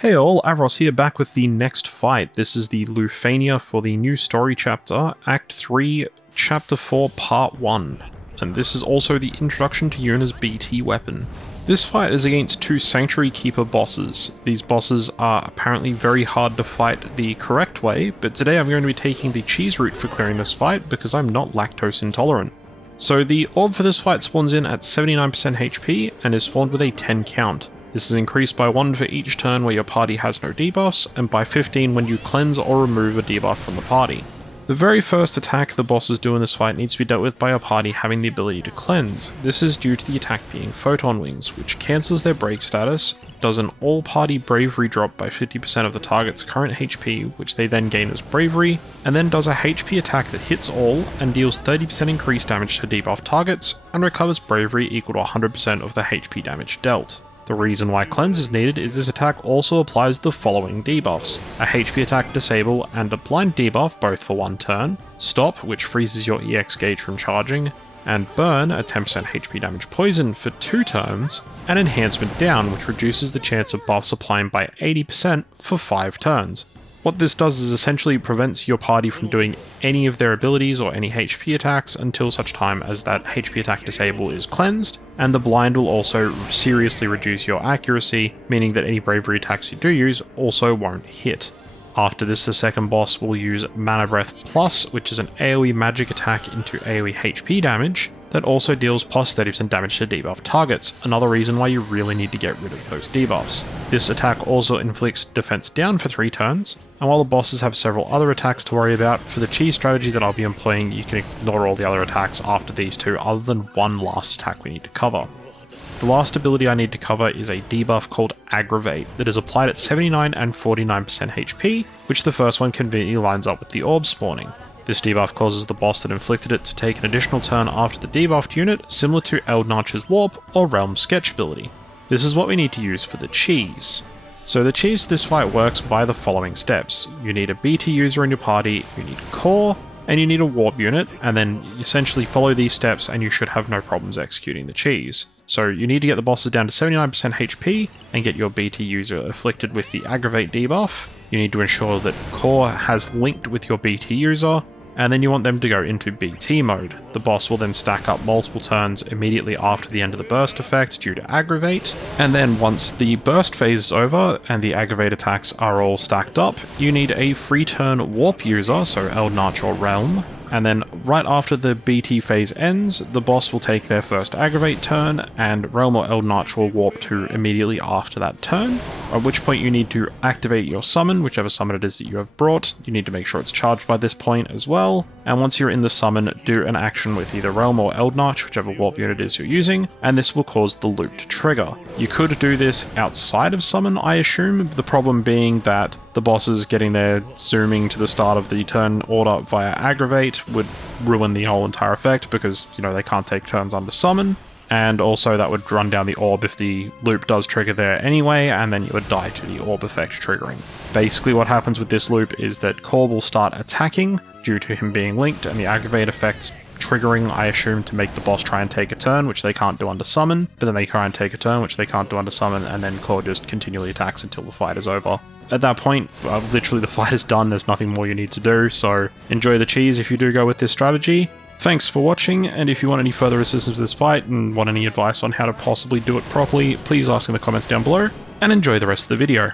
Hey all, Avros here, back with the next fight. This is the Lufenia for the new story chapter, Act 3, Chapter 4, Part 1. And this is also the introduction to Yuna's BT weapon. This fight is against two Sanctuary Keeper bosses. These bosses are apparently very hard to fight the correct way, but today I'm going to be taking the cheese route for clearing this fight because I'm not lactose intolerant. So the orb for this fight spawns in at 79% HP and is spawned with a 10 count. This is increased by 1 for each turn where your party has no debuffs, and by 15 when you cleanse or remove a debuff from the party. The very first attack the bosses do in this fight needs to be dealt with by a party having the ability to cleanse. This is due to the attack being Photon Wings, which cancels their break status, does an all-party bravery drop by 50% of the target's current HP, which they then gain as bravery, and then does a HP attack that hits all and deals 30% increased damage to debuff targets, and recovers bravery equal to 100% of the HP damage dealt. The reason why cleanse is needed is this attack also applies the following debuffs: a HP attack disable and a blind debuff both for 1 turn, stop which freezes your EX gauge from charging, and burn a 10% HP damage poison for 2 turns, and enhancement down which reduces the chance of buffs applying by 80% for 5 turns. What this does is essentially prevents your party from doing any of their abilities or any HP attacks until such time as that HP attack disable is cleansed, and the blind will also seriously reduce your accuracy, meaning that any bravery attacks you do use also won't hit. After this, the second boss will use Mana Breath Plus, which is an AoE magic attack into AoE HP damage that also deals plus 30% damage to debuff targets, another reason why you really need to get rid of those debuffs. This attack also inflicts defense down for 3 turns, and while the bosses have several other attacks to worry about, for the cheese strategy that I'll be employing you can ignore all the other attacks after these two other than one last attack we need to cover. The last ability I need to cover is a debuff called Aggravate that is applied at 79 and 49% HP, which the first one conveniently lines up with the orb spawning. This debuff causes the boss that inflicted it to take an additional turn after the debuffed unit, similar to Eald'narche's Warp or Realm Sketch ability. This is what we need to use for the cheese. So the cheese to this fight works by the following steps. You need a BT user in your party, you need core, and you need a warp unit, and then essentially follow these steps and you should have no problems executing the cheese. So you need to get the bosses down to 79% HP and get your BT user afflicted with the Aggravate debuff. You need to ensure that core has linked with your BT user, and then you want them to go into BT mode. The boss will then stack up multiple turns immediately after the end of the burst effect due to Aggravate, and then once the burst phase is over and the Aggravate attacks are all stacked up, you need a free turn warp user, so Eald'narche or Realm, and then right after the BT phase ends, the boss will take their first Aggravate turn, and Realm or Eald'narche will warp to immediately after that turn, at which point you need to activate your summon, whichever summon it is that you have brought. You need to make sure it's charged by this point as well, and once you're in the summon, do an action with either Realm or Eald'narche, whichever warp unit it is you're using, and this will cause the loop to trigger. You could do this outside of summon, I assume, the problem being that the bosses getting their zooming to the start of the turn order via Aggravate would ruin the whole entire effect because, you know, they can't take turns under summon, and also that would run down the orb if the loop does trigger there anyway, and then you would die to the orb effect triggering. Basically what happens with this loop is that core will start attacking due to him being linked, and the Aggravate effects triggering, I assume, to make the boss try and take a turn, which they can't do under summon, but then they try and take a turn, which they can't do under summon, and then core just continually attacks until the fight is over. At that point, literally the fight is done, there's nothing more you need to do, so enjoy the cheese if you do go with this strategy. Thanks for watching, and if you want any further assistance with this fight and want any advice on how to possibly do it properly, please ask in the comments down below, and enjoy the rest of the video.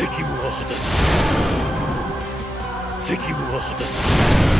責務は果たす。責務は果たす。